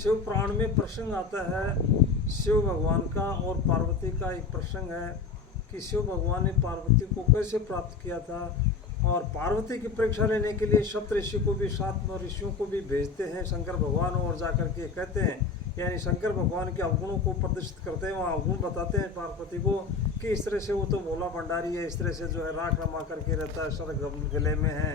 शिव पुराण में प्रसंग आता है शिव भगवान का और पार्वती का। एक प्रसंग है कि शिव भगवान ने पार्वती को कैसे प्राप्त किया था, और पार्वती की परीक्षा लेने के लिए सप्त ऋषि को भी, 7 ऋषियों को भी भेजते हैं शंकर भगवान, और जाकर के कहते हैं, यानी शंकर भगवान के अवगुणों को प्रदर्शित करते हैं, वहाँ अवगुण बताते हैं पार्वती को कि इस तरह से वो तो भोला भंडारी है, इस तरह से जो है राख रमा करके रहता है, सर गले में है,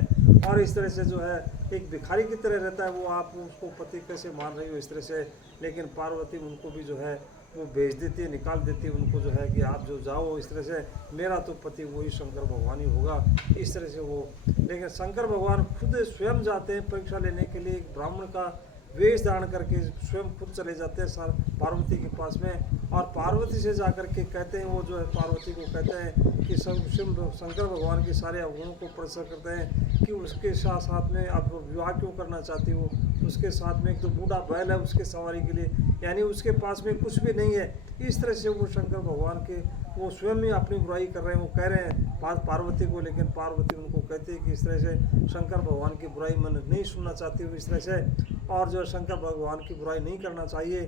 और इस तरह से जो है एक भिखारी की तरह रहता है, वो आप उसको पति कैसे मान रही हो इस तरह से। लेकिन पार्वती उनको भी जो है वो भेज देती है, निकाल देती है उनको, जो है कि आप जो जाओ इस तरह से, मेरा तो पति वही शंकर भगवान ही होगा, इस तरह से वो। लेकिन शंकर भगवान खुद स्वयं जाते हैं परीक्षा लेने के लिए, एक ब्राह्मण का वेश धारण करके स्वयं खुद चले जाते हैं सर पार्वती के पास में, और पार्वती से जाकर के कहते हैं, वो जो है पार्वती को कहते हैं कि शंकर भगवान के सारे अवगुणों को प्रदर्शित करते हैं कि उसके साथ साथ में आप विवाह क्यों करना चाहती हो, उसके साथ में एक तो बूढ़ा बैल है उसके सवारी के लिए, यानी उसके पास में कुछ भी नहीं है। इस तरह से वो शंकर भगवान के वो स्वयं ही अपनी बुराई कर रहे हैं, वो कह रहे हैं पार्वती को, लेकिन पार्वती उनको कहती है कि इस तरह से शंकर भगवान की बुराई मैं नहीं सुनना चाहती हूँ इस तरह से, और जो शंकर भगवान की बुराई नहीं करना चाहिए,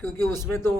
क्योंकि उसमें तो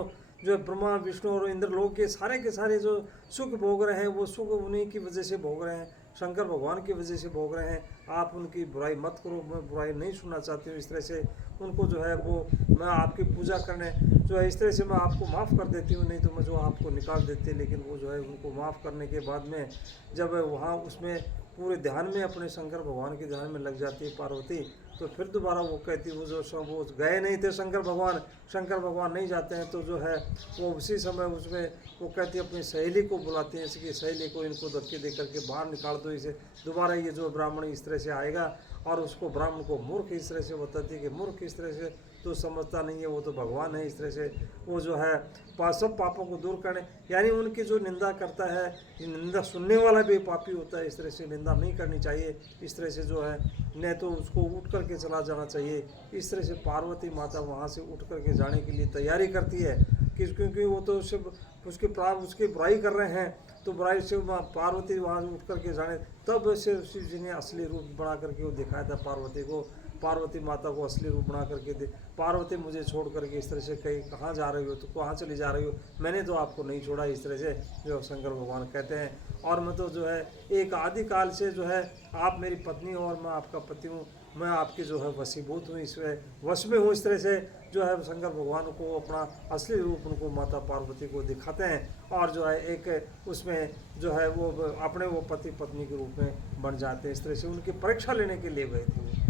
जो ब्रह्मा विष्णु और इंद्र लोग के सारे जो सुख भोग रहे हैं, वो सुख उन्हीं की वजह से भोग रहे हैं, शंकर भगवान की वजह से भोग रहे हैं। आप उनकी बुराई मत करो, मैं बुराई नहीं सुनना चाहती हूँ इस तरह से उनको जो है वो, मैं आपकी पूजा करने जो है इस तरह से मैं आपको माफ़ कर देती हूँ, नहीं तो मैं जो आपको निकाल देती है। लेकिन वो जो है उनको माफ़ करने के बाद में जब वहाँ उसमें पूरे ध्यान में अपने शंकर भगवान के ध्यान में लग जाती है पार्वती, तो फिर दोबारा वो कहती है, वो जो सब वो गए नहीं थे शंकर भगवान नहीं जाते हैं, तो जो है वो उसी समय उसमें वो कहती है अपनी सहेली को बुलाती है, इसकी सहेली को इनको धक्के दे करके बाहर निकाल दो इसे, दोबारा ये जो ब्राह्मण इस तरह से आएगा, और उसको ब्राह्मण को मूर्ख इस तरह से बताती है कि मूर्ख इस तरह से तो समझता नहीं है, वो तो भगवान है, इस तरह से वो जो है सब पापों को दूर करने, यानी उनकी जो निंदा करता है, निंदा सुनने वाला भी पापी होता है, इस तरह से निंदा नहीं करनी चाहिए, इस तरह से जो है नहीं तो उसको उठ करके चला जाना चाहिए। इस तरह से पार्वती माता वहाँ से उठ करके जाने के लिए तैयारी करती है, क्योंकि वो तो सिर्फ उसकी बुराई कर रहे हैं, तो बुराई से पार्वती वहाँ से उठ करके जाने, तब से शिव जी ने असली रूप बना करके वो दिखाया था पार्वती को, पार्वती माता को असली रूप बना करके दे, पार्वती मुझे छोड़ करके इस तरह से कहीं कहाँ जा रही हो, तो कहाँ चली जा रही हो, मैंने तो आपको नहीं छोड़ा, इस तरह से जो शंकर भगवान कहते हैं। और मैं तो जो है एक आदिकाल से जो है आप मेरी पत्नी हो और मैं आपका पति हूँ, मैं आपकी जो है वशीभूत हूँ, इसमें वश में हूँ, इस तरह से जो है शंकर भगवान को अपना असली रूप उनको माता पार्वती को दिखाते हैं, और जो है एक उसमें जो है वो अपने वो पति पत्नी के रूप में बन जाते हैं। इस तरह से उनकी परीक्षा लेने के लिए गए थे।